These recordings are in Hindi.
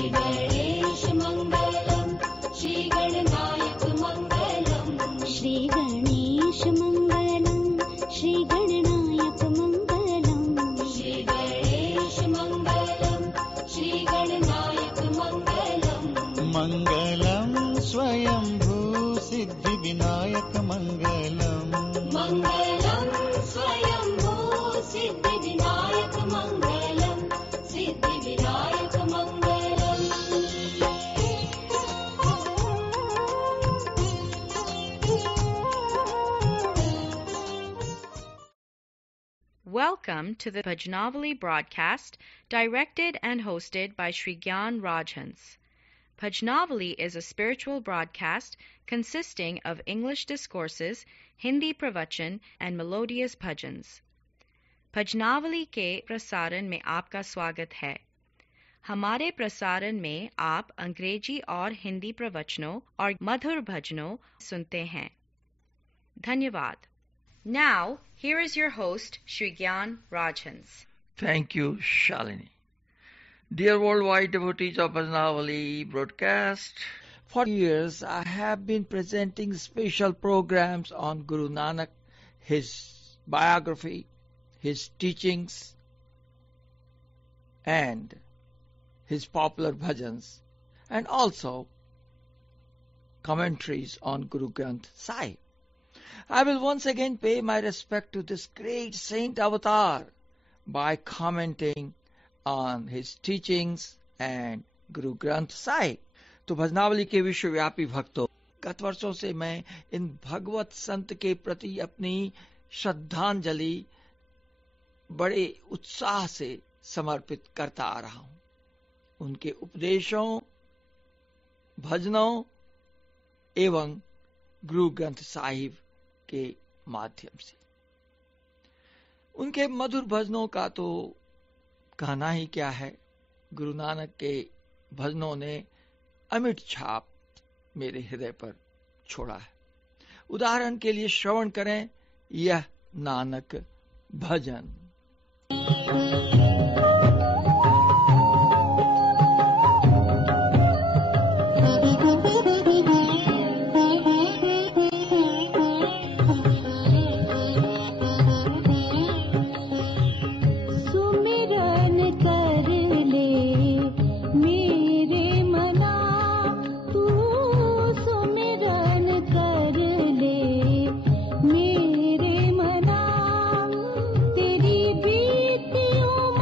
गणेश मंगलम, श्री गणनायक मंगलम, श्री गणेश मंगलम, श्री गणनायक मंगलम, श्री गणेश मंगलम, श्री गणनायक मंगलम, मंगलम स्वयंभू सिद्धि विनायक मंगलम, मंगलम स्वयंभू सिद्धि विनायक मंगलम, सिद्धि विनायक मंगलम। Welcome to the Bhajnavali broadcast, directed and hosted by Sri Gyan Rajhans. Bhajnavali is a spiritual broadcast consisting of English discourses, Hindi pravachan, and melodious bhajans. भजनावली के प्रसारण में आपका स्वागत है। हमारे प्रसारण में आप अंग्रेजी और हिंदी प्रवचनों और मधुर भजनों सुनते हैं। धन्यवाद। Now, here is your host, Sri Gyan Rajhans. Thank you, Shalini. Dear worldwide devotees of Bhajnavali broadcast, for years I have been presenting special programs on Guru Nanak, his biography, his teachings, and his popular bhajans, and also commentaries on Guru Granth Sahib. I will once again pay my respect to this great saint avatar by commenting on his teachings and Guru Granth Sahib. तो भजनावली के विश्वव्यापी भक्तों, गत वर्षों से मैं इन भगवत संत के प्रति अपनी श्रद्धांजलि बड़े उत्साह से समर्पित करता आ रहा हूं। उनके उपदेशों, भजनों एवं गुरु ग्रंथ साहिब के माध्यम से। उनके मधुर भजनों का तो कहना ही क्या है। गुरु नानक के भजनों ने अमिट छाप मेरे हृदय पर छोड़ा है। उदाहरण के लिए श्रवण करें यह नानक भजन। मेरे मना तेरी बीतियों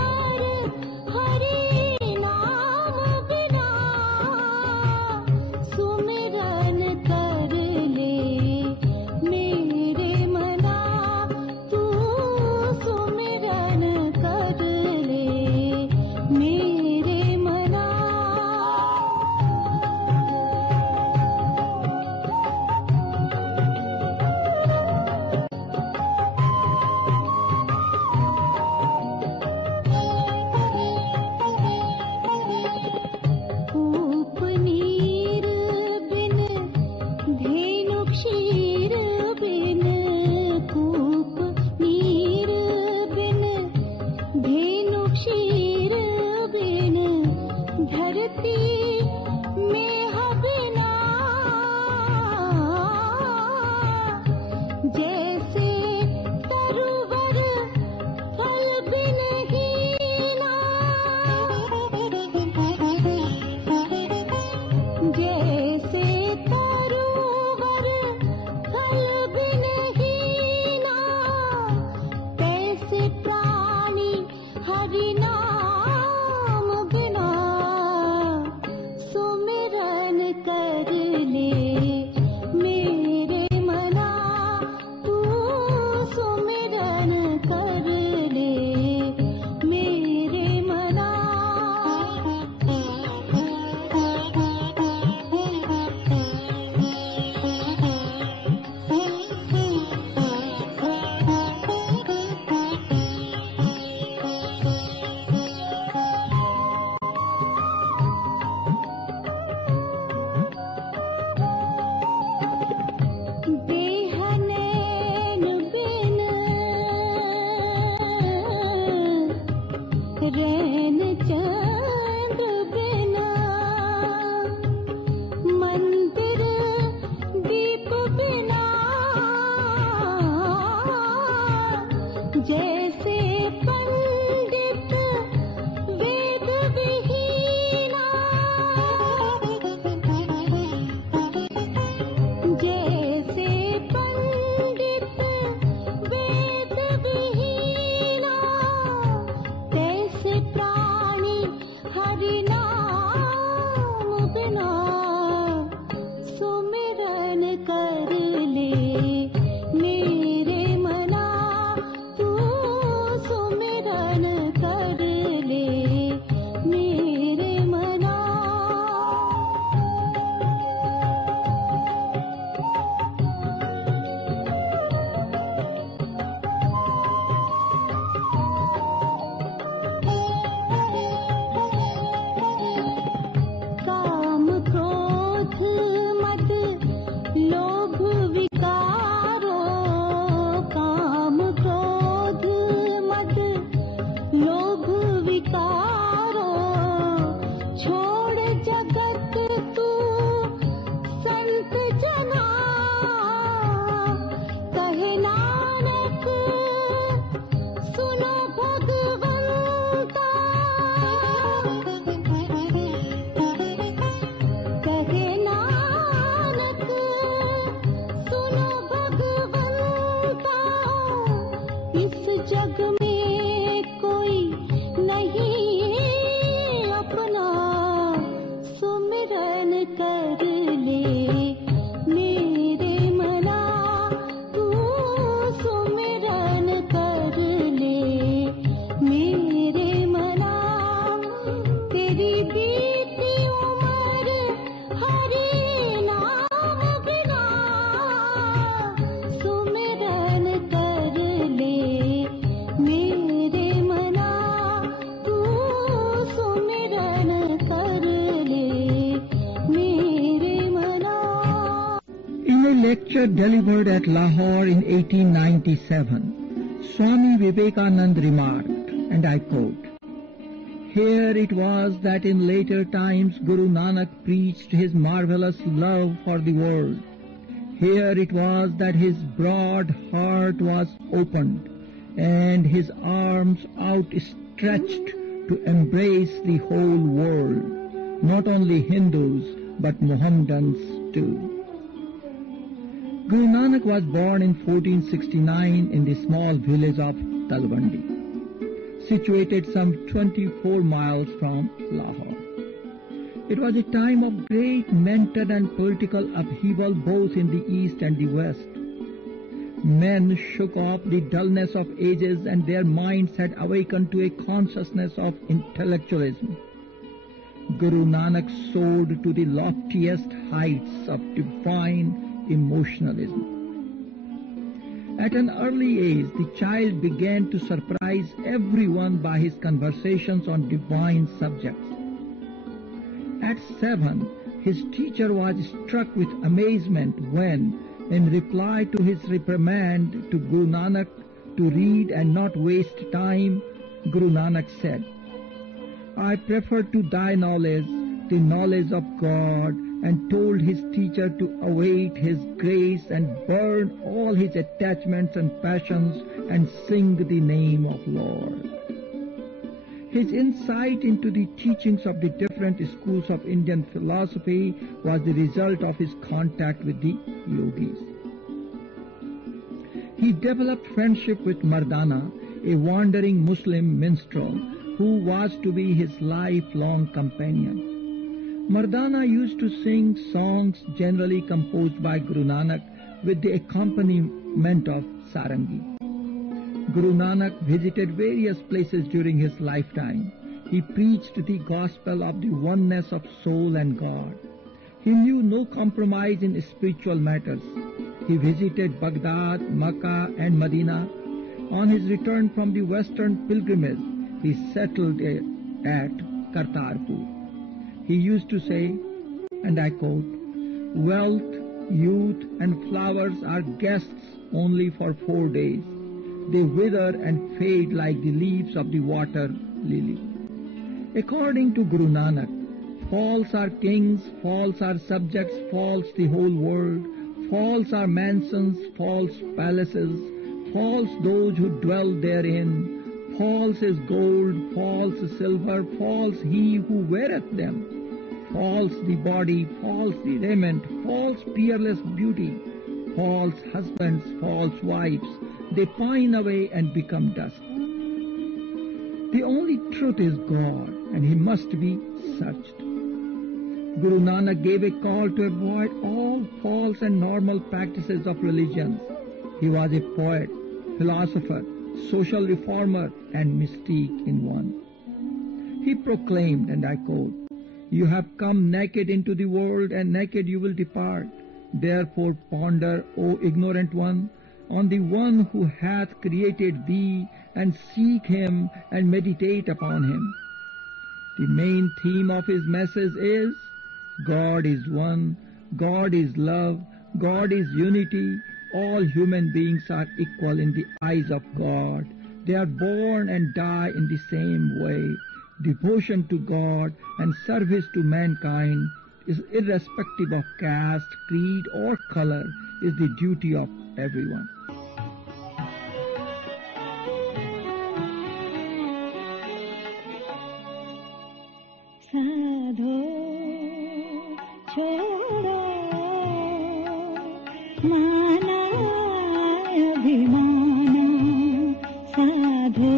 lecture delivered at Lahore in 1897, Swami Vivekananda remarked, and I quote, "Here it was that in later times Guru Nanak preached his marvelous love for the world. Here it was that his broad heart was opened and his arms outstretched to embrace the whole world, not only Hindus but Mohammedans too." Guru Nanak was born in 1469 in the small village of Talwandi, situated some 24 miles from Lahore. It was a time of great mental and political upheaval both in the East and the West. Men shook off the dullness of ages and their minds had awakened to a consciousness of intellectualism. Guru Nanak soared to the loftiest heights of divine emotionalism. At an early age, the child began to surprise everyone by his conversations on divine subjects. At 7, his teacher was struck with amazement when, in reply to his reprimand to Guru Nanak to read and not waste time, Guru Nanak said, "I prefer to thy knowledge, the knowledge of God," and told his teacher to await his grace and burn all his attachments and passions and sing the name of Lord. His insight into the teachings of the different schools of Indian philosophy was the result of his contact with the yogis. He developed friendship with Mardana, a wandering Muslim minstrel who was to be his lifelong companion. Mardana used to sing songs generally composed by Guru Nanak with the accompaniment of sarangi. Guru Nanak visited various places during his lifetime. He preached the gospel of the oneness of soul and God. He knew no compromise in spiritual matters. He visited Baghdad, Makkah and Medina. On his return from the western pilgrimage, he settled at Kartarpur. He used to say, and I quote, "Wealth, youth and flowers are guests only for 4 days. They wither and fade like the leaves of the water lily." According to Guru Nanak, false are kings, false are subjects, false the whole world, false are mansions, false palaces, false those who dwell therein, false is gold, false silver, false he who weareth them, false the body, false the raiment, false peerless beauty, false husbands, false wives, they pine away and become dust. The only truth is God, and He must be searched. Guru Nanak gave a call to avoid all false and normal practices of religion. He was a poet, philosopher, social reformer, and mystique in one. He proclaimed, and I quote, "You have come naked into the world, and naked you will depart. Therefore ponder, O ignorant one, on the one who hath created thee, and seek him and meditate upon him." The main theme of his message is, God is one, God is love, God is unity, all human beings are equal in the eyes of God. They are born and die in the same way. Devotion to God and service to mankind is irrespective of caste, creed or color, is the duty of everyone. साधो छोड़ो माना अभिमाना, साधो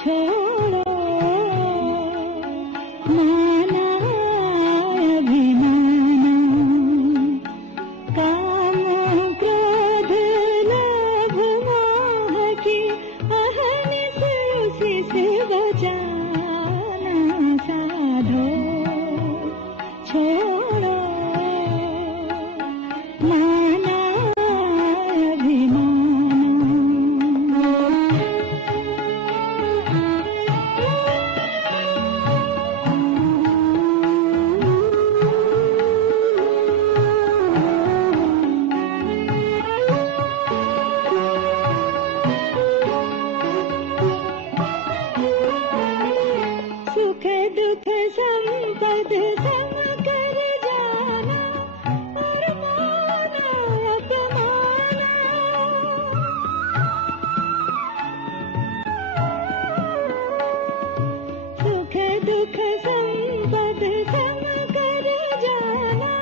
छोड़ो माना अभिमाना, काम क्रोध संपद सम कर जाना और माना अपमाना। सुख दुख संपद सम कर जाना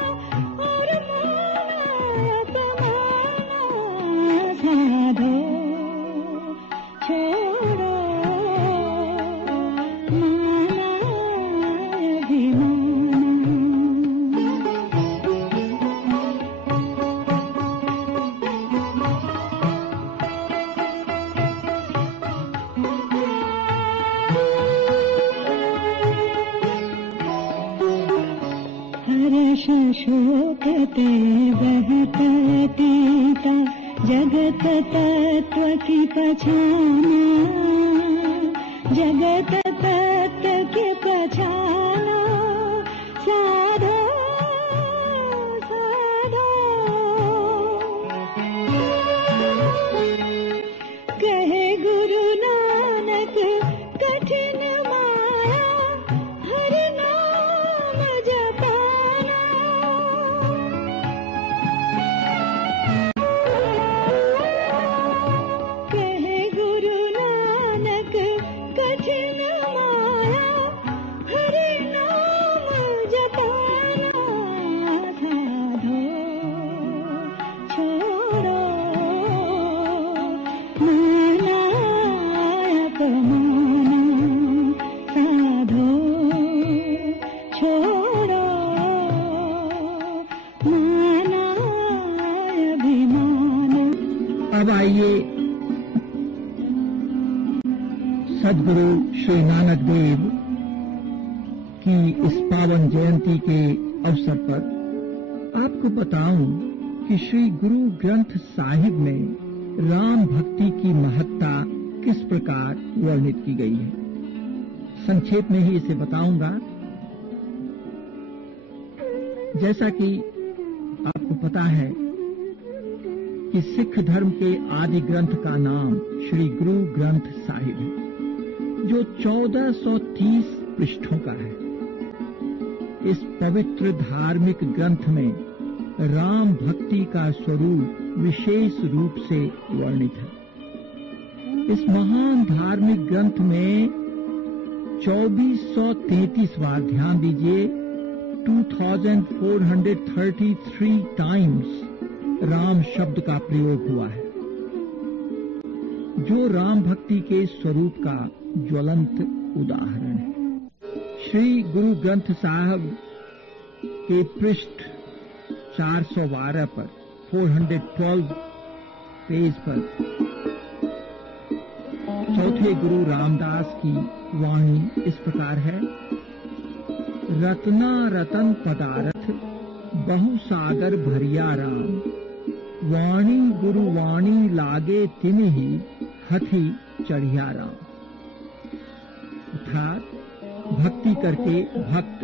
और माना अपमाना। साधो छोड़ो माना हर्ष शोकते बहत अतीता जगत तत्व की पछाना। जगत तत्व की पछाना। साधो साधो कहे गुरु नानक कठिन माया हरि नाम जपाना। कहे गुरु नानक कठिन माया हरि नाम जपाना। साधो छोड़ो माना अपमाना। साधो छोड़ो माना अभिमाना। अब आइए सद्गुरु श्री नानक देव की इस पावन जयंती के अवसर पर आपको बताऊं कि श्री गुरु ग्रंथ साहिब में राम भक्ति की महत्ता किस प्रकार वर्णित की गई है। संक्षेप में ही इसे बताऊंगा। जैसा कि आपको पता है कि सिख धर्म के आदि ग्रंथ का नाम श्री गुरु ग्रंथ साहिब है, जो 1430 पृष्ठों का है। इस पवित्र धार्मिक ग्रंथ में राम भक्ति का स्वरूप विशेष रूप से वर्णित है। इस महान धार्मिक ग्रंथ में 2433 बार, ध्यान दीजिए, 2433 टाइम्स राम शब्द का प्रयोग हुआ है, जो राम भक्ति के स्वरूप का ज्वलंत उदाहरण है। श्री गुरु ग्रंथ साहब के पृष्ठ 412 पर 412 पेज पर चौथे गुरु रामदास की वाणी इस प्रकार है। रत्ना रतन पदारथ बहु सागर भरिया राम, वाणी गुरु वाणी लागे तिन्हि हथि चढ़िया राम। अर्थात भक्ति करके भक्त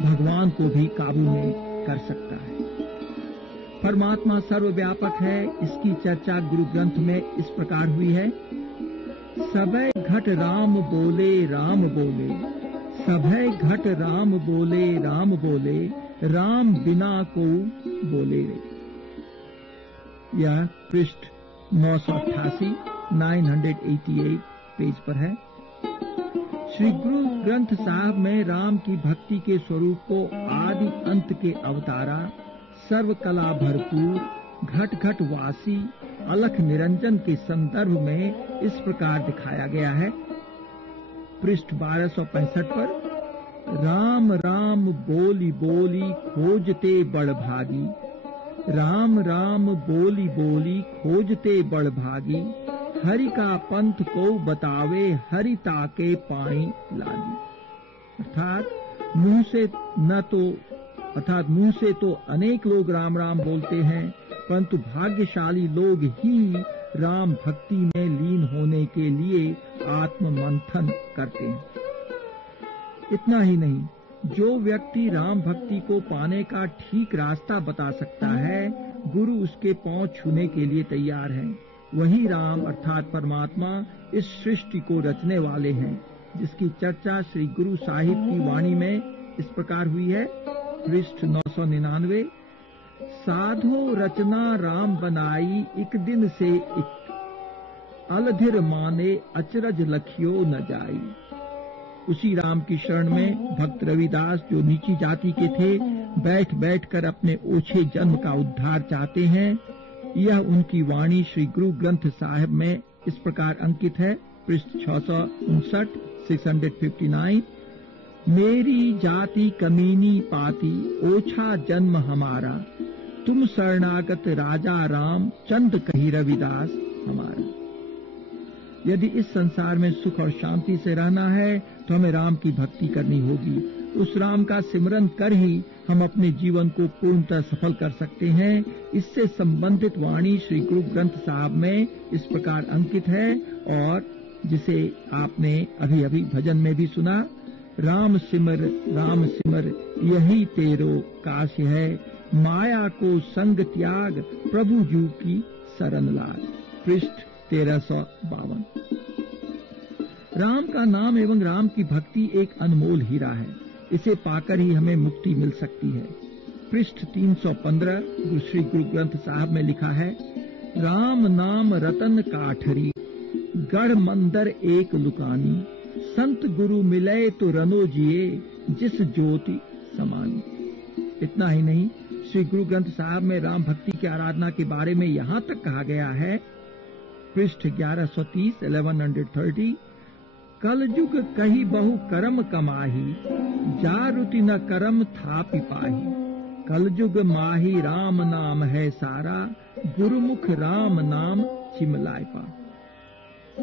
भगवान को भी काबू में कर सकता है। परमात्मा सर्वव्यापक है, इसकी चर्चा गुरु ग्रंथ में इस प्रकार हुई है। सभय घट राम बोले राम बोले, सभय घट राम बोले राम बोले, राम बिना को बोले रे। यह पृष्ठ 988 988 पेज पर है। श्री गुरु ग्रंथ साहब में राम की भक्ति के स्वरूप को आदि अंत के अवतारा, सर्व कला भरपूर, घट घट वासी, अलख निरंजन के संदर्भ में इस प्रकार दिखाया गया है। पृष्ठ 1265 पर राम राम बोली बोली खोजते बड़ भागी, राम राम बोली बोली खोजते बड़ भागी, हरि का पंथ को बतावे हरि ताके पाई लागी। अर्थात मुंह से तो अनेक लोग राम राम बोलते हैं, परंतु भाग्यशाली लोग ही राम भक्ति में लीन होने के लिए आत्म मंथन करते हैं। इतना ही नहीं, जो व्यक्ति राम भक्ति को पाने का ठीक रास्ता बता सकता है, गुरु उसके पांव छूने के लिए तैयार हैं। वही राम अर्थात परमात्मा इस सृष्टि को रचने वाले हैं, जिसकी चर्चा श्री गुरु साहिब की वाणी में इस प्रकार हुई है, पृष्ठ 999। साधो रचना राम बनाई, एक दिन से एक अलधिर माने अचरज लखियो न जाई। उसी राम की शरण में भक्त रविदास, जो नीची जाति के थे, बैठ बैठ कर अपने ओछे जन्म का उद्धार चाहते हैं। यह उनकी वाणी श्री गुरु ग्रंथ साहिब में इस प्रकार अंकित है, पृष्ठ 659, 659। मेरी जाति कमीनी पाती, ओछा जन्म हमारा, तुम शरणागत राजा राम, चंद कही रविदास हमारा। यदि इस संसार में सुख और शांति से रहना है तो हमें राम की भक्ति करनी होगी। उस राम का सिमरन कर ही हम अपने जीवन को पूर्णतः सफल कर सकते हैं। इससे संबंधित वाणी श्री गुरु ग्रंथ साहब में इस प्रकार अंकित है, और जिसे आपने अभी अभी भजन में भी सुना, राम सिमर यही तेरो काश है, माया को संग त्याग, प्रभु जू की शरण लाग। पृष्ठ 1352। राम का नाम एवं राम की भक्ति एक अनमोल हीरा है। इसे पाकर ही हमें मुक्ति मिल सकती है। पृष्ठ 315 श्री गुरु ग्रंथ साहब में लिखा है, राम नाम रतन काठरी, गढ़ मंदर एक लुकानी, संत गुरु मिले तो रनो जिए, जिस ज्योति समानी। इतना ही नहीं, श्री गुरु ग्रंथ साहब में राम भक्ति की आराधना के बारे में यहाँ तक कहा गया है, पृष्ठ 1130, 1130, कल जुग कही बहु करम कमाही, जारुति न करम था पिपाही, कल जुग माही राम नाम है सारा, गुरुमुख राम नाम चिमलाय पा।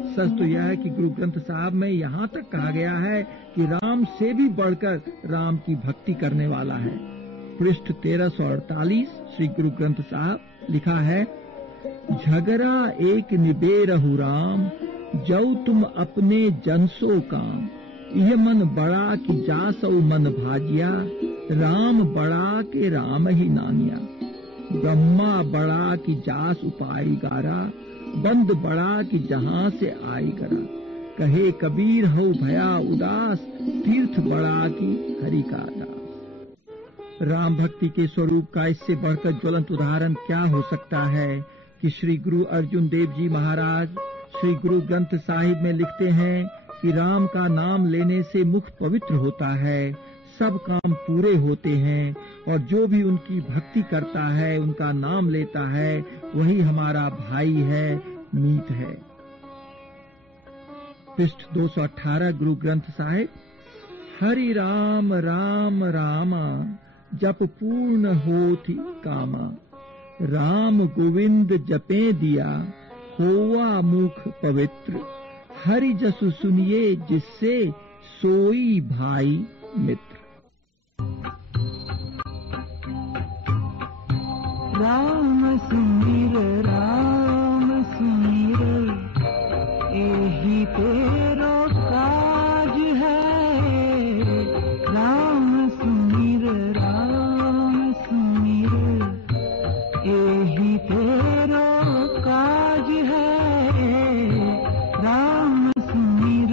सच तो यह है कि गुरु ग्रंथ साहब में यहाँ तक कहा गया है कि राम से भी बढ़कर राम की भक्ति करने वाला है। पृष्ठ 1348 श्री गुरु ग्रंथ साहब लिखा है, झगड़ा एक निबेरहु राम, जऊ तुम अपने जनसो काम, यह मन बड़ा कि जासौ मन भाजिया, राम बड़ा के राम ही नानिया, ब्रह्मा बड़ा कि जास उपाई गारा, बंद बड़ा कि जहां से आई करा, कहे कबीर हो भया उदास, तीर्थ बड़ा की हरि का दास। राम भक्ति के स्वरूप का इससे बढ़कर ज्वलंत उदाहरण क्या हो सकता है कि श्री गुरु अर्जुन देव जी महाराज श्री गुरु ग्रंथ साहिब में लिखते हैं कि राम का नाम लेने से मुख पवित्र होता है, सब काम पूरे होते हैं, और जो भी उनकी भक्ति करता है, उनका नाम लेता है, वही हमारा भाई है, मीत है। पृष्ठ 218 गुरु ग्रंथ साहिब, हरि राम राम रामा, जप पूर्ण होति कामा, राम गोविंद जपे दिया, होवा मुख पवित्र, हरि जसु सुनिए जिससे, सोई भाई मित्र। राम सुमिर एही तेरो काज है, राम सुमिर एही तेरो काज है, राम सुमिर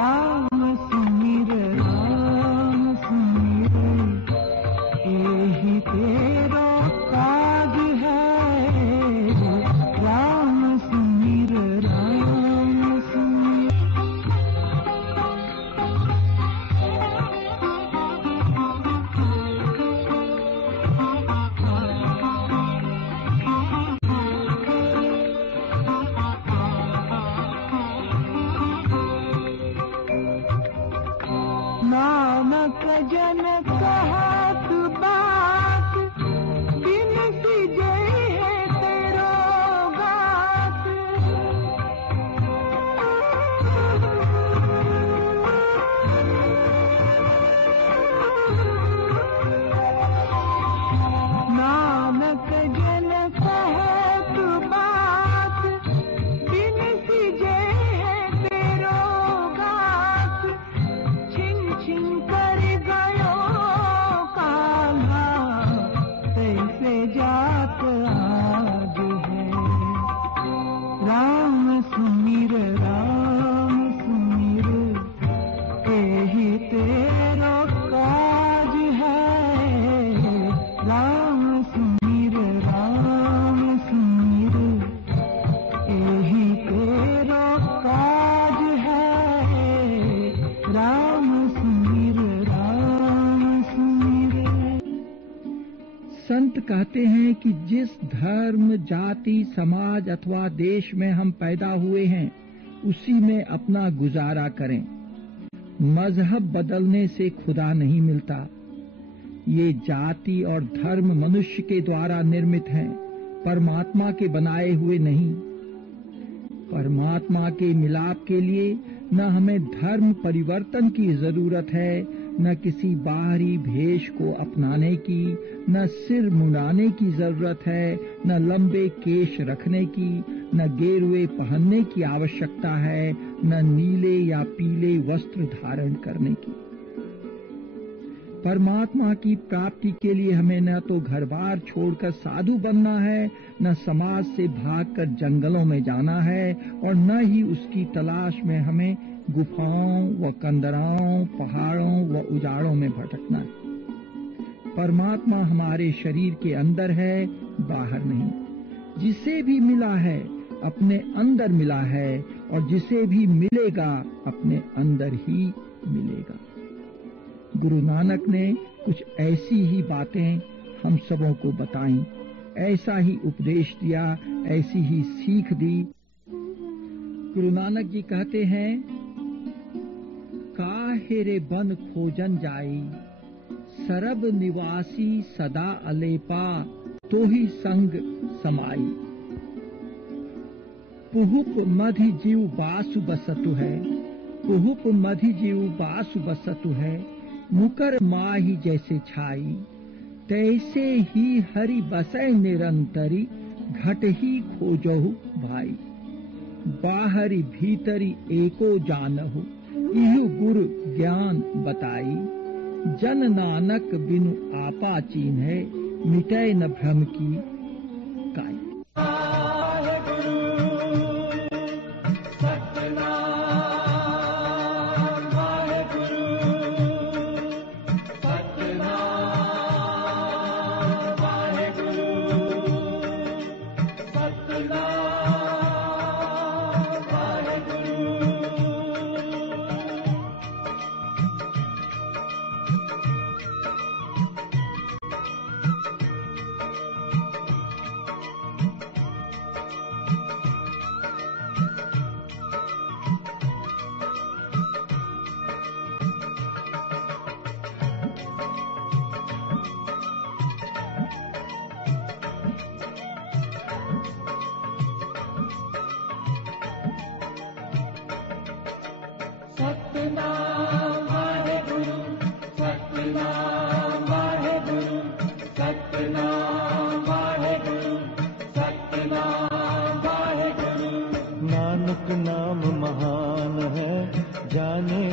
राम सुमिर एहि तेरो काज है राम सुमिर नानक जन कहत बात बिन सिजै है तेरो गात नानक जन कहत बात बिन सिजै है तेरो गात छिन छिन कर गयो कान्हा तैसे जात आज है राम सुमिर एहि तेरो काज है राम सुमिर एहि तेरो काज है राम सुमिर संत कहते हैं कि जिस धर्म, जाति, समाज अथवा देश में हम पैदा हुए हैं उसी में अपना गुजारा करें। मजहब बदलने से खुदा नहीं मिलता। ये जाति और धर्म मनुष्य के द्वारा निर्मित हैं, परमात्मा के बनाए हुए नहीं। परमात्मा के मिलाप के लिए न हमें धर्म परिवर्तन की जरूरत है, न किसी बाहरी भेष को अपनाने की, न सिर मुंडाने की जरूरत है, न लंबे केश रखने की, न गेरुए पहनने की आवश्यकता है, न नीले या पीले वस्त्र धारण करने की। परमात्मा की प्राप्ति के लिए हमें न तो घर-बार छोड़कर साधु बनना है, न समाज से भागकर जंगलों में जाना है, और न ही उसकी तलाश में हमें गुफाओं व कंदराओं, पहाड़ों व उजाड़ों में भटकना है। परमात्मा हमारे शरीर के अंदर है, बाहर नहीं। जिसे भी मिला है अपने अंदर मिला है, और जिसे भी मिलेगा अपने अंदर ही मिलेगा। गुरु नानक ने कुछ ऐसी ही बातें हम सबों को बताई, ऐसा ही उपदेश दिया, ऐसी ही सीख दी। गुरु नानक जी कहते हैं, काहेरे बन खोजन जाई, सरब निवासी सदा अलेपा, तो ही संग समाई। पुहुप मधि जीव बासु बसतु है, पुहुप मधि जीव बासु बसतु है, मुकर माही जैसे छाई, तैसे ही हरि बसै निरंतरी, घट ही खोजहु भाई। बाहरी भीतरी एको जानहु, इहु गुरु ज्ञान बताई। जन नानक बिनु आपा चीन्हे, मिटै न भ्रम की काई।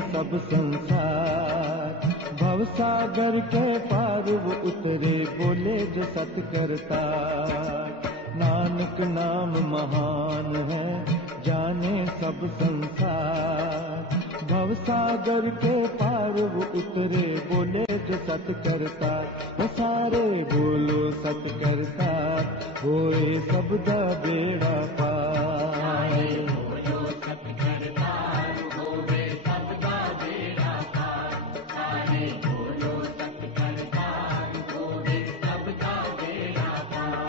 सब संसार, भवसागर के पार वो उतरे, बोले जो सत करता। नानक नाम महान है, जाने सब संसार, भव सागर के पार वो उतरे बोले जो सत करता, वो सारे बोलो सत करता, होए सबदा बेड़ा पार। बोलो सत करता, होए सबदा बेड़ा पार, सारे बोलो सत करता, होए सबदा बेड़ा पार।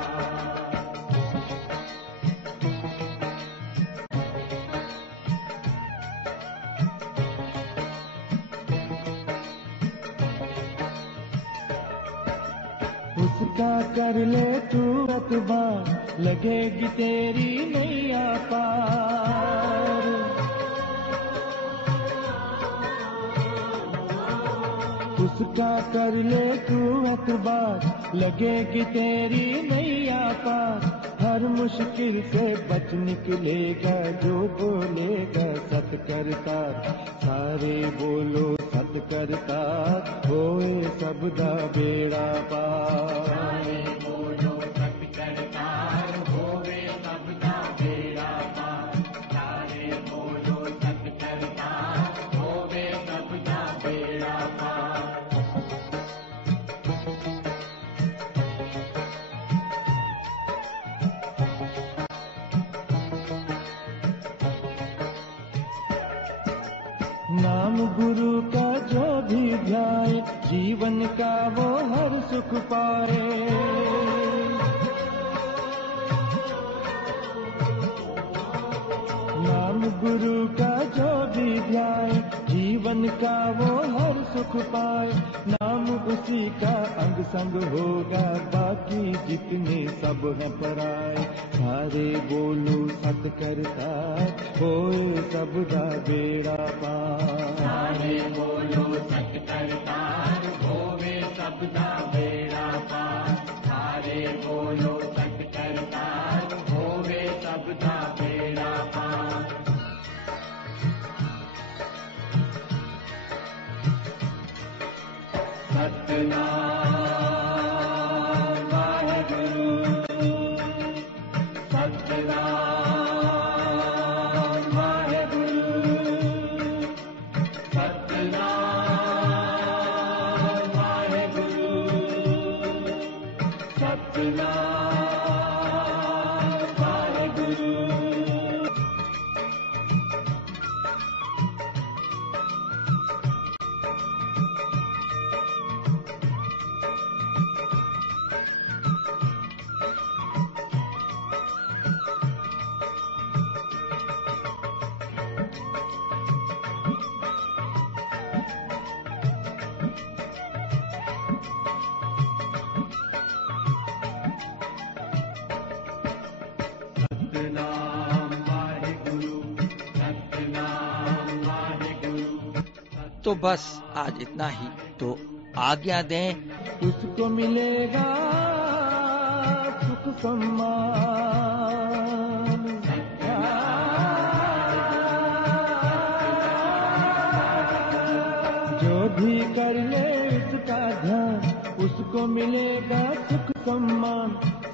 उसका कर ले तू अतबा, लगेगी तेरी नैया पार। उसका कर ले तू अतबा, लगेगी तेरी नैया पार। हर मुश्किल से बच निकलेगा जो बोलेगा सत करता, सारे बोलो सत करता, होए सबदा बेड़ा पार। सारे बोलो सत करता, होए सबदा बेड़ा पार, सारे बोलो सत करता, होए सबदा बेड़ा पार। नाम गुरु का जो भी ध्याए, जीवन का वो हर सुख पाए। नाम गुरु का जो भी ध्याए, जीवन का वो हर सुख पाए। नाम उसी का अंग संग होगा, बाकी जितने सब हैं पराए। सारे बोलो सत करता, होए सबदा बेड़ा पार। सारे बोलो सत करता, होए सबदा बेड़ा पार। सारे बोलो सत करता, होए सबदा बेड़ा पार। सतनाम वाहेगुरु, सतनाम वाहेगुरु, सतनाम वाहेगुरु, सतनाम वाहेगुरु। तो बस आज इतना ही, तो आज्ञा दें। उसको मिलेगा सुख सम्मान, जो भी कर ले उसका ध्यान, उसको मिलेगा सुख सम्मान।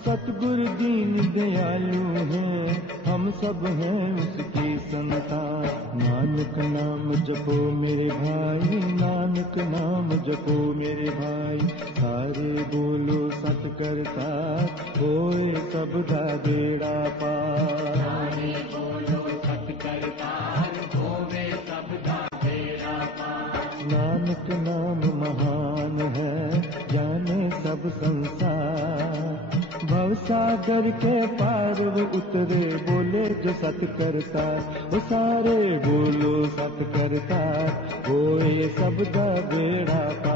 सतगुरु दीन दयालु हैं, हम सब हैं उसकी संतान। नानक नाम जपो मेरे भाई, नानक नाम जपो मेरे भाई। सारे बोलो सत करता, होए सबदा बेड़ा पार। सारे बोलो सत करता, होए सबदा बेड़ा पार। नानक नाम महान है, जाने सब संसार। भवसागर के पार वो उतरे बोले जो सत करता, वो सारे बोलो सत करता, होए सबदा बेड़ा पार।